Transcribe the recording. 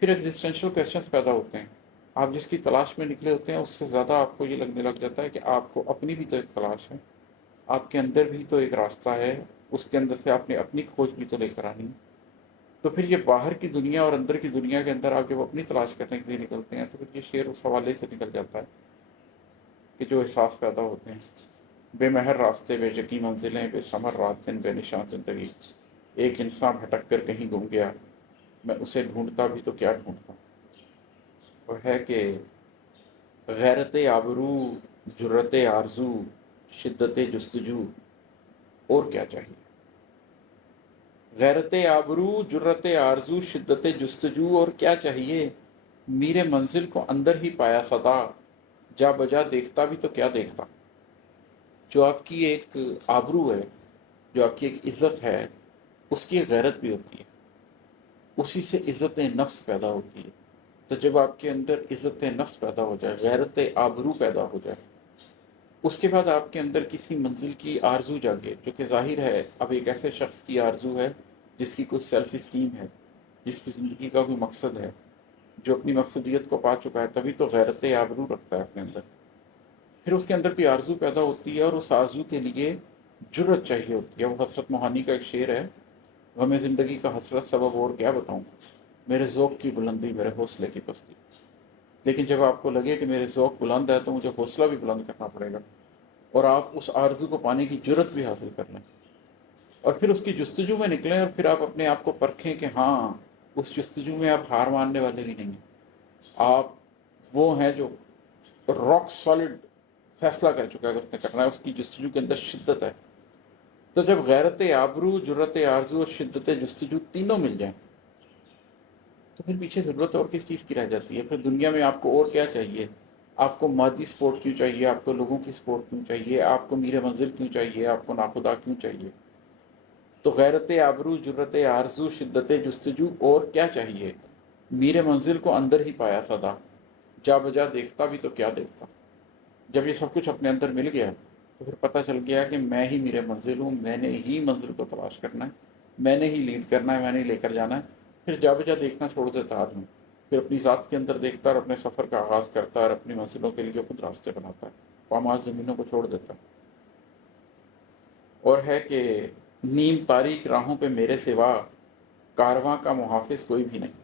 پھر existential questions پیدا ہوتے ہیں. آپ جس کی تلاش میں نکلے ہوتے ہیں اس سے زیادہ آپ کو یہ لگنے لگ جاتا ہے کہ آپ کو اپنی بھی تو ایک تلاش ہے، آپ کے اندر بھی تو ایک راستہ ہے، اس کے اندر سے آپ نے اپنی کھوج بھی تو لے کر آنی ہے. تو پھر یہ باہر کی دنیا اور اندر کی دنیا کے اندر آپ جب اپنی تلاش کرنے کے لیے نکلتے ہیں تو پھر یہ شعر اس حوالے سے نکل جاتا ہے کہ جو احساس پیدا ہوتے ہیں. بے مہر راستے، بے یقیں منزلیں، بے ثمر رات دن، بے نشان زندگی. ایک انسان بھٹک کر کہیں گم گیا، میں اسے ڈھونڈتا بھی تو کیا ڈھونڈتا. اور ہے کہ غیرت آبرو، جرت آرزو، شدت جستجو، اور کیا چاہیے. غیرت آبرو، جرت آرزو، شدت جستجو، اور کیا چاہیے. میرے منزل کو اندر ہی پایا صدا، جا بجا دیکھتا بھی تو کیا دیکھتا. جو آپ کی ایک آبرو ہے، جو آپ کی ایک عزت ہے، اس کی ایک غیرت بھی ہوتی ہے، اسی سے عزت نفس پیدا ہوتی ہے. تو جب آپ کے اندر عزت نفس پیدا ہو جائے، غیرت آبرو پیدا ہو جائے، اس کے بعد آپ کے اندر کسی منزل کی آرزو جاگے، جو کہ ظاہر ہے اب ایک ایسے شخص کی آرزو ہے جس کی کوئی سیلف اسٹیم ہے، جس کی زندگی کا کوئی مقصد ہے، جو اپنی مقصودیت کو پا چکا ہے، تبھی تو غیرت آبرو رکھتا ہے اپنے اندر. پھر اس کے اندر بھی آرزو پیدا ہوتی ہے، اور اس آرزو کے لیے جرت چاہیے ہوتی ہے. وہ حسرت موہانی کا ایک شعر ہے، غم زندگی کا حسرت سبب اور کیا بتاؤں، میرے ذوق کی بلندی، میرے حوصلے کی پستی. لیکن جب آپ کو لگے کہ میرے ذوق بلند ہے تو مجھے حوصلہ بھی بلند کرنا پڑے گا، اور آپ اس آرزو کو پانے کی جرت بھی حاصل کر لیں، اور پھر اس کی جستجو میں نکلیں، اور پھر آپ اپنے آپ کو پرکھیں کہ ہاں، اس جستجو میں آپ ہار ماننے والے بھی نہیں ہیں. آپ وہ ہیں جو راک سالڈ فیصلہ کر چکا ہے کہ اس نے کرنا ہے، اس کی جستجو کے اندر شدت ہے. تو جب غیرت آبرو، جرت آرزو اور شدت جستجو تینوں مل جائیں تو پھر پیچھے ضرورت اور کس چیز کی رہ جاتی ہے. پھر دنیا میں آپ کو اور کیا چاہیے. آپ کو مادی سپورٹ کیوں چاہیے، آپ کو لوگوں کی سپورٹ کیوں چاہیے، آپ کو میر منزل کیوں چاہیے، آپ کو ناخدا کیوں چاہیے. تو غیرت آبرو، جرت آرزو، شدت جستجو، اور کیا چاہیے. میر منزل کو اندر ہی پایا صدا، جا بجا دیکھتا بھی تو کیا دیکھتا. جب یہ سب کچھ اپنے اندر مل گیا تو پھر پتہ چل گیا کہ میں ہی میرے منزل ہوں، میں نے ہی منزل کو تلاش کرنا ہے، میں نے ہی لیڈ کرنا ہے، میں نے ہی لے کر جانا ہے. پھر جا بجا دیکھنا چھوڑ دیتا آدمی، پھر اپنی ذات کے اندر دیکھتا اور اپنے سفر کا آغاز کرتا اور اپنی منزلوں کے لیے خود راستے بناتا ہے، پامال زمینوں کو چھوڑ دیتا. اور ہے کہ نیم تاریک راہوں پہ میرے سوا، کارواں کا محافظ کوئی بھی نہیں.